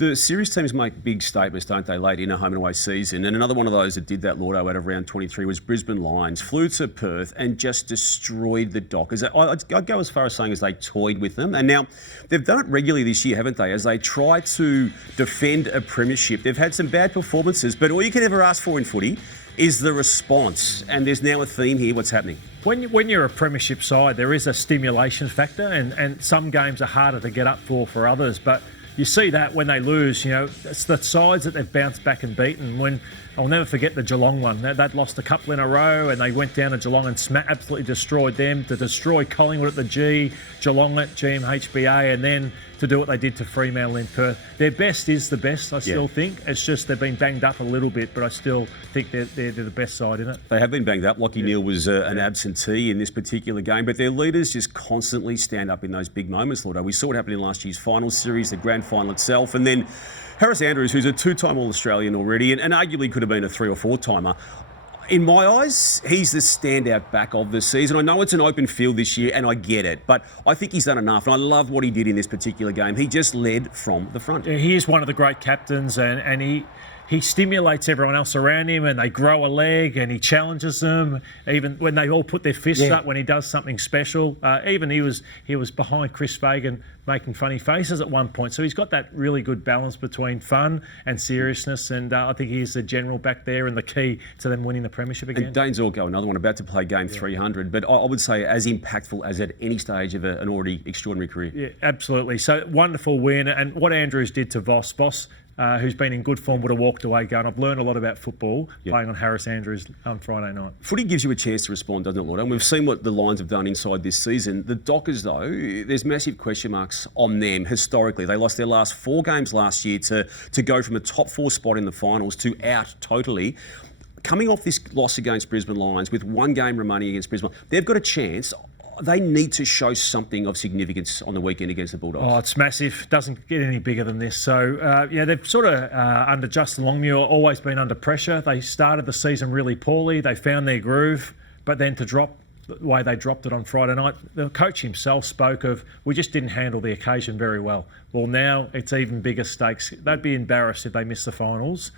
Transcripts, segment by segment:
The series teams make big statements, don't they, late in a home and away season? And another one of those that did that, Lordo, out of round 23 was Brisbane Lions. Flew to Perth and just destroyed the Dockers. I'd go as far as saying as they toyed with them. And now they've done it regularly this year, haven't they? As they try to defend a premiership. They've had some bad performances, but all you can ever ask for in footy is the response. And there's now a theme here. What's happening? When you're a premiership side, there is a stimulation factor, and some games are harder to get up for others. But you see that when they lose, it's the sides that they've bounced back and beaten. When I'll never forget the Geelong one. They'd lost a couple in a row, and they went down to Geelong and absolutely destroyed them. To destroy Collingwood at the G, Geelong at GMHBA, and then to do what they did to Fremantle in Perth. Their best is the best, I still think. It's just they've been banged up a little bit, but I still think they're the best side in it. They have been banged up. Lachie Neale was an absentee in this particular game, but their leaders just constantly stand up in those big moments, Lordo. We saw what happened in last year's final series, the grand final itself, and then Harris Andrews, who's a two-time All-Australian already and arguably could have been a three- or four-timer. In my eyes, he's the standout back of the season. I know it's an open field this year, and I get it, but I think he's done enough, and I love what he did in this particular game. He just led from the front. Yeah, he is one of the great captains, and he stimulates everyone else around him, and they grow a leg, and he challenges them. Even when they all put their fists up when he does something special. Even he was behind Chris Fagan making funny faces at one point. So he's got that really good balance between fun and seriousness, and I think he's the general back there and the key to them winning the premiership again. And Dane Zorko, another one, about to play game 300, but I would say as impactful as at any stage of an already extraordinary career. Yeah, absolutely. So wonderful win, and what Andrews did to Voss, who's been in good form, would have walked away going, I've learned a lot about football playing on Harris Andrews on Friday night. Footy gives you a chance to respond, doesn't it, Lord? And we've seen what the Lions have done inside this season. The Dockers, though, there's massive question marks on them historically. They lost their last 4 games last year to go from a top 4 spot in the finals to out totally. Coming off this loss against Brisbane Lions with 1 game remaining against Brisbane, they've got a chance. They need to show something of significance on the weekend against the Bulldogs. Oh, it's massive. Doesn't get any bigger than this. So, they've sort of, under Justin Longmuir, always been under pressure. They started the season really poorly. They found their groove, but then to drop the way they dropped it on Friday night, the coach himself spoke of, we just didn't handle the occasion very well. Well, now it's even bigger stakes. They'd be embarrassed if they missed the finals,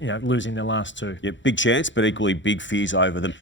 losing their last 2. Yeah, big chance, but equally big fears over them.